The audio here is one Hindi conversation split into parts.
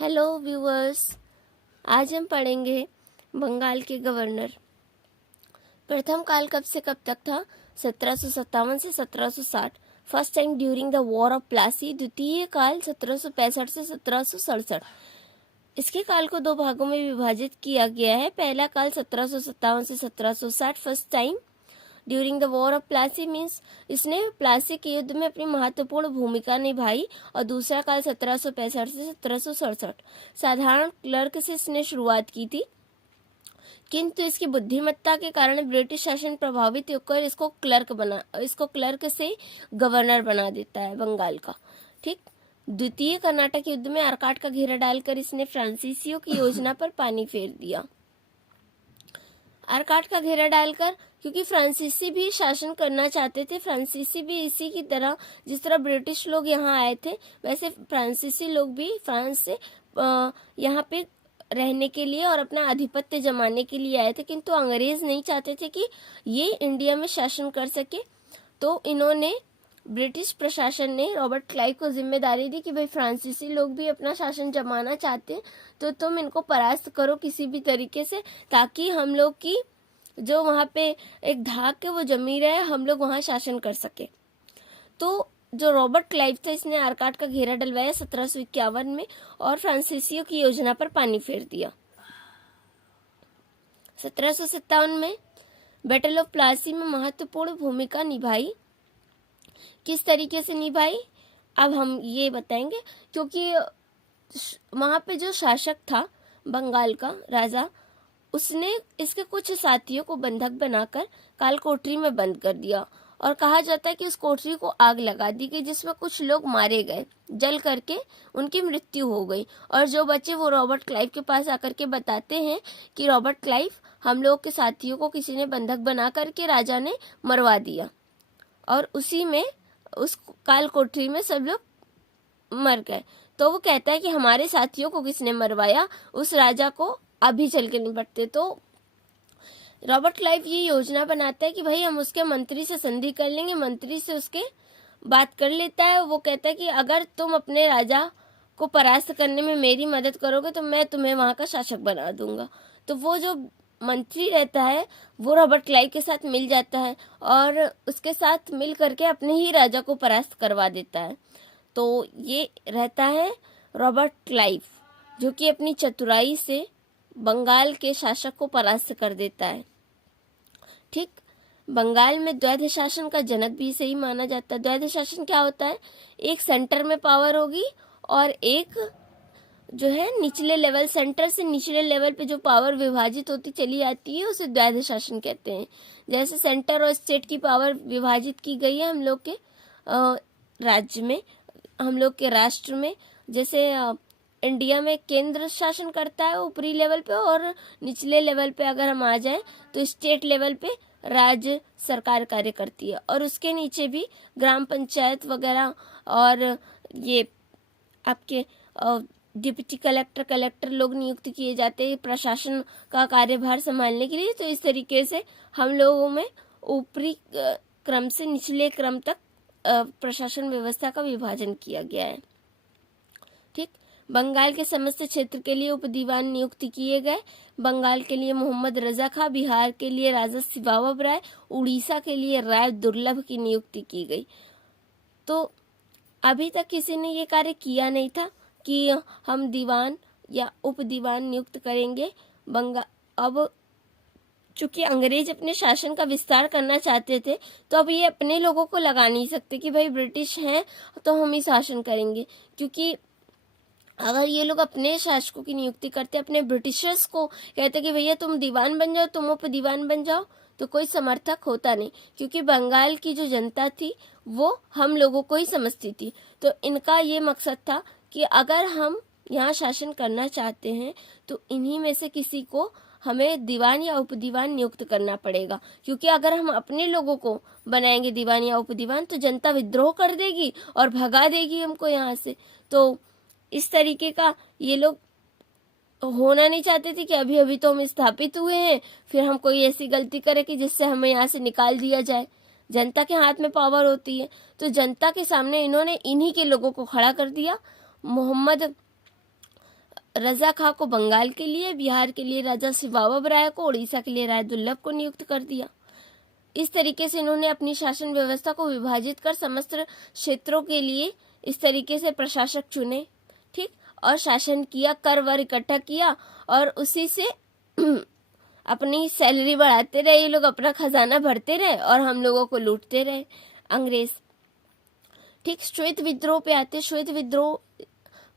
हेलो व्यूअर्स, आज हम पढ़ेंगे बंगाल के गवर्नर। प्रथम काल कब से कब तक था? 1757 से 1760। First time during the war of Plassey. द्वितीय काल 1765 से 1767। इसके काल को दो भागों में विभाजित किया गया है। पहला काल 1757 से 1760 first time during the war of Plassey means इसने प्लासी के युद्ध में अपनी महत्वपूर्ण भूमिका निभाई। और दूसरा काल 1765 से 1767 साधारण क्लर्क से इसने शुरुआत की थी, किंतु इसकी बुद्धिमत्ता के कारण ब्रिटिश शासन प्रभावित होकर इसको क्लर्क से गवर्नर बना देता है बंगाल का। ठीक। द्वितीय कर्नाटक युद्ध में आर्काट का घेरा डालकर इसने फ्रांसीसियों की योजना पर पानी फेर दिया। आर्काट का घेरा डालकर, क्योंकि फ्रांसीसी भी शासन करना चाहते थे। फ्रांसीसी भी इसी की तरह, जिस तरह ब्रिटिश लोग यहाँ आए थे, वैसे फ्रांसीसी लोग भी फ्रांस से यहाँ पे रहने के लिए और अपना आधिपत्य जमाने के लिए आए थे, किंतु अंग्रेज नहीं चाहते थे कि ये इंडिया में शासन कर सके। तो इन्होंने, ब्रिटिश प्रशासन ने रॉबर्ट क्लाइव को जिम्मेदारी दी कि भाई फ्रांसीसी लोग भी अपना शासन जमाना चाहते हैं, तो तुम इनको परास्त करो किसी भी तरीके से, ताकि हम लोग की जो वहाँ पे एक धाक है वो जमी रहे, हम लोग वहाँ शासन कर सके। तो जो रॉबर्ट क्लाइव था, इसने आर्काट का घेरा डलवाया 1751 में और फ्रांसीसियों की योजना पर पानी फेर दिया। 1757 में बैटल ऑफ प्लासी में महत्वपूर्ण भूमिका निभाई। किस तरीके से निभाई अब हम ये बताएंगे, क्योंकि वहां पे जो शासक था बंगाल का राजा, उसने इसके कुछ साथियों को बंधक बनाकर काल कोठरी में बंद कर दिया और कहा जाता है कि उस कोठरी को आग लगा दी गई, जिसमें कुछ लोग मारे गए, जल करके उनकी मृत्यु हो गई। और जो बचे वो रॉबर्ट क्लाइव के पास आकर के बताते हैं कि रॉबर्ट क्लाइव, हम लोग के साथियों को किसी ने बंधक बना करके राजा ने मरवा दिया, और उसी में उस काल कोठरी में सब लोग मर गए। तो वो कहता है कि हमारे साथियों को किसने मरवाया, उस राजा को अभी चल के निपटते। तो रॉबर्ट क्लाइव ये योजना बनाता है कि भाई हम उसके मंत्री से संधि कर लेंगे, मंत्री से उसके बात कर लेता है। वो कहता है कि अगर तुम अपने राजा को परास्त करने में मेरी मदद करोगे तो मैं तुम्हें वहां का शासक बना दूंगा। तो वो जो मंत्री रहता है वो रॉबर्ट क्लाइव के साथ मिल जाता है और उसके साथ मिल करके अपने ही राजा को परास्त करवा देता है। तो ये रहता है रॉबर्ट क्लाइव, जो कि अपनी चतुराई से बंगाल के शासक को परास्त कर देता है। ठीक। बंगाल में द्वैध शासन का जनक भी इसे ही माना जाता है। द्वैध शासन क्या होता है? एक सेंटर में पावर होगी और एक जो है निचले लेवल, सेंटर से निचले लेवल पे जो पावर विभाजित होती चली आती है उसे द्वैध शासन कहते हैं। जैसे सेंटर और स्टेट की पावर विभाजित की गई है हम लोग के राज्य में, हम लोग के राष्ट्र में। जैसे इंडिया में केंद्र शासन करता है ऊपरी लेवल पे, और निचले लेवल पे अगर हम आ जाएं तो स्टेट लेवल पे राज्य सरकार कार्य करती है, और उसके नीचे भी ग्राम पंचायत वगैरह और ये आपके डिप्टी कलेक्टर लोग नियुक्त किए जाते हैं प्रशासन का कार्यभार संभालने के लिए। तो इस तरीके से हम लोगों में ऊपरी क्रम से निचले क्रम तक प्रशासन व्यवस्था का विभाजन किया गया है। ठीक। बंगाल के समस्त क्षेत्र के लिए उपदीवान नियुक्त किए गए। बंगाल के लिए मोहम्मद रजा खां, बिहार के लिए राजा शिवावब राय, उड़ीसा के लिए राय दुर्लभ की नियुक्ति की गई। तो अभी तक किसी ने ये कार्य किया नहीं था कि हम दीवान या उप दीवान नियुक्त करेंगे। अब चूंकि अंग्रेज अपने शासन का विस्तार करना चाहते थे, तो अब ये अपने लोगों को लगा नहीं सकते कि भाई ब्रिटिश हैं तो हम ही शासन करेंगे, क्योंकि अगर ये लोग अपने शासकों की नियुक्ति करते, अपने ब्रिटिशर्स को कहते कि भैया तुम दीवान बन जाओ, तुम उप दीवान बन जाओ, तो कोई समर्थक होता नहीं, क्योंकि बंगाल की जो जनता थी वो हम लोगों को ही समझती थी। तो इनका ये मकसद था कि अगर हम यहाँ शासन करना चाहते हैं तो इन्हीं में से किसी को हमें दीवान या उपदीवान नियुक्त करना पड़ेगा, क्योंकि अगर हम अपने लोगों को बनाएंगे दीवान या उपदीवान तो जनता विद्रोह कर देगी और भगा देगी हमको यहाँ से। तो इस तरीके का ये लोग होना नहीं चाहते थे कि अभी अभी तो हम स्थापित हुए हैं, फिर हम कोई ऐसी गलती करें कि जिससे हमें यहाँ से निकाल दिया जाए। जनता के हाथ में पावर होती है, तो जनता के सामने इन्होंने इन्हीं के लोगों को खड़ा कर दिया। मोहम्मद रजा खां को बंगाल के लिए, बिहार के लिए राजा शिवावब राय को, उड़ीसा के लिए राय दुर्लभ को नियुक्त कर दिया। इस तरीके से इन्होंने अपनी शासन व्यवस्था को विभाजित कर समस्त क्षेत्रों के लिए इस तरीके से प्रशासक चुने, ठीक, और शासन किया, कर वर इकट्ठा किया और उसी से अपनी सैलरी बढ़ाते रहे, ये लोग अपना खजाना भरते रहे और हम लोगों को लूटते रहे अंग्रेज। ठीक, श्वेत विद्रोह पे आते। श्वेत विद्रोह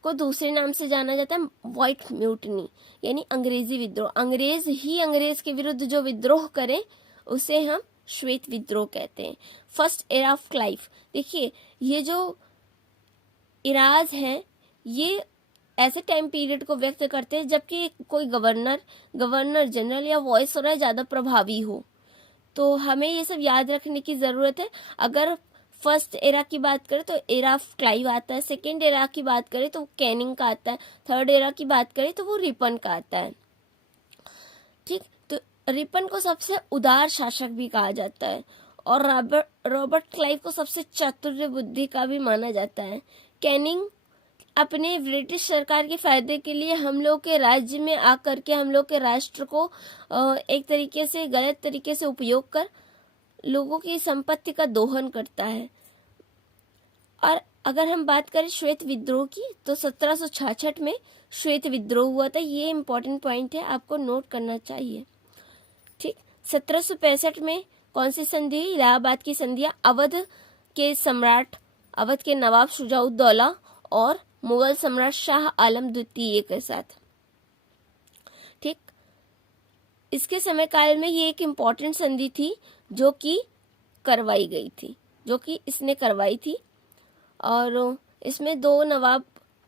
को दूसरे नाम से जाना जाता है व्हाइट म्यूटनी, यानी अंग्रेजी विद्रोह। अंग्रेज ही अंग्रेज के विरुद्ध जो विद्रोह करे उसे हम श्वेत विद्रोह कहते हैं। फर्स्ट एरा ऑफ क्लाइव, देखिए ये जो इराज हैं ये ऐसे टाइम पीरियड को व्यक्त करते हैं जबकि कोई गवर्नर जनरल या वायसरॉय ज्यादा प्रभावी हो। तो हमें ये सब याद रखने की जरूरत है। अगर फर्स्ट एरा की बात करें तो एरा ऑफ क्लाइव आता है, सेकेंड एरा की बात करें तो कैनिंग का आता है, थर्ड एरा की बात करें तो वो रिपन का आता है। ठीक, तो रिपन को सबसे उदार शासक भी कहा जाता है और रॉबर्ट क्लाइव को सबसे चातुर्य बुद्धि का भी माना जाता है। कैनिंग अपने ब्रिटिश सरकार के फायदे के लिए हम लोग के राज्य में आकर के हम लोग के राष्ट्र को एक तरीके से गलत तरीके से उपयोग कर लोगों की संपत्ति का दोहन करता है। और अगर हम बात करें श्वेत विद्रोह की तो 1766 में श्वेत विद्रोह हुआ था। ये इम्पोर्टेंट पॉइंट है, आपको नोट करना चाहिए। ठीक, 1765 में कौन सी संधि हुई? इलाहाबाद की संधियां अवध के नवाब शुजाउद्दौला और मुगल सम्राट शाह आलम द्वितीय के साथ। ठीक, इसके समय काल में ये एक इम्पोर्टेंट संधि थी जो कि इसने करवाई थी और इसमें दो नवाब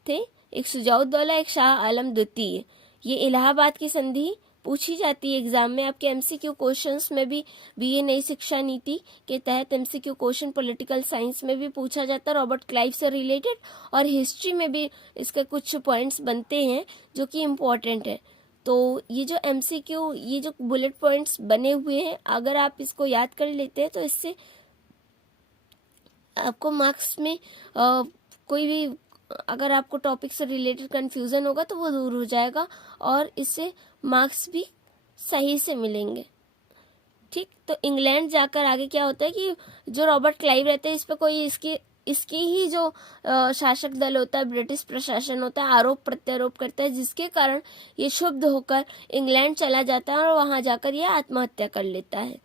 थे, एक शुजाउद्दौला, एक शाह आलम द्वितीय। ये इलाहाबाद की संधि पूछी जाती है एग्जाम में, आपके एमसीक्यू क्वेश्चंस में भी। बीए नई शिक्षा नीति के तहत एमसीक्यू क्वेश्चन पॉलिटिकल साइंस में भी पूछा जाता है रॉबर्ट क्लाइव से रिलेटेड, और हिस्ट्री में भी इसके कुछ पॉइंट्स बनते हैं जो कि इम्पोर्टेंट है। तो ये जो एमसीक्यू, ये जो बुलेट पॉइंट्स बने हुए हैं, अगर आप इसको याद कर लेते हैं तो इससे आपको मार्क्स में कोई भी अगर आपको टॉपिक से रिलेटेड कंफ्यूजन होगा तो वो दूर हो जाएगा और इससे मार्क्स भी सही से मिलेंगे। ठीक, तो इंग्लैंड जाकर आगे क्या होता है कि जो रॉबर्ट क्लाइव रहते हैं इस पर कोई इसकी ही जो शासक दल होता है, ब्रिटिश प्रशासन होता है, आरोप प्रत्यारोप करता है, जिसके कारण ये क्षुब्ध होकर इंग्लैंड चला जाता है और वहां जाकर ये आत्महत्या कर लेता है।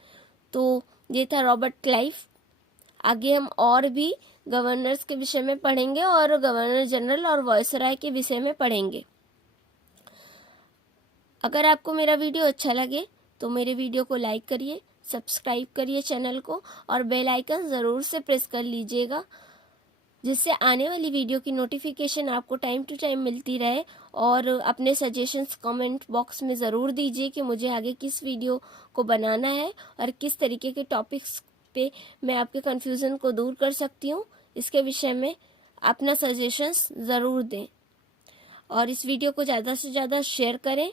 तो ये था रॉबर्ट क्लाइव। आगे हम और भी गवर्नर्स के विषय में पढ़ेंगे और गवर्नर जनरल और वायसराय के विषय में पढ़ेंगे। अगर आपको मेरा वीडियो अच्छा लगे तो मेरे वीडियो को लाइक करिए, सब्सक्राइब करिए चैनल को और बेल आइकन ज़रूर से प्रेस कर लीजिएगा, जिससे आने वाली वीडियो की नोटिफिकेशन आपको टाइम टू टाइम मिलती रहे। और अपने सजेशंस कमेंट बॉक्स में ज़रूर दीजिए कि मुझे आगे किस वीडियो को बनाना है और किस तरीके के टॉपिक्स पे मैं आपके कन्फ्यूज़न को दूर कर सकती हूँ। इसके विषय में अपना सजेशंस ज़रूर दें और इस वीडियो को ज़्यादा से ज़्यादा शेयर करें।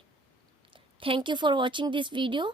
Thank you for watching this video.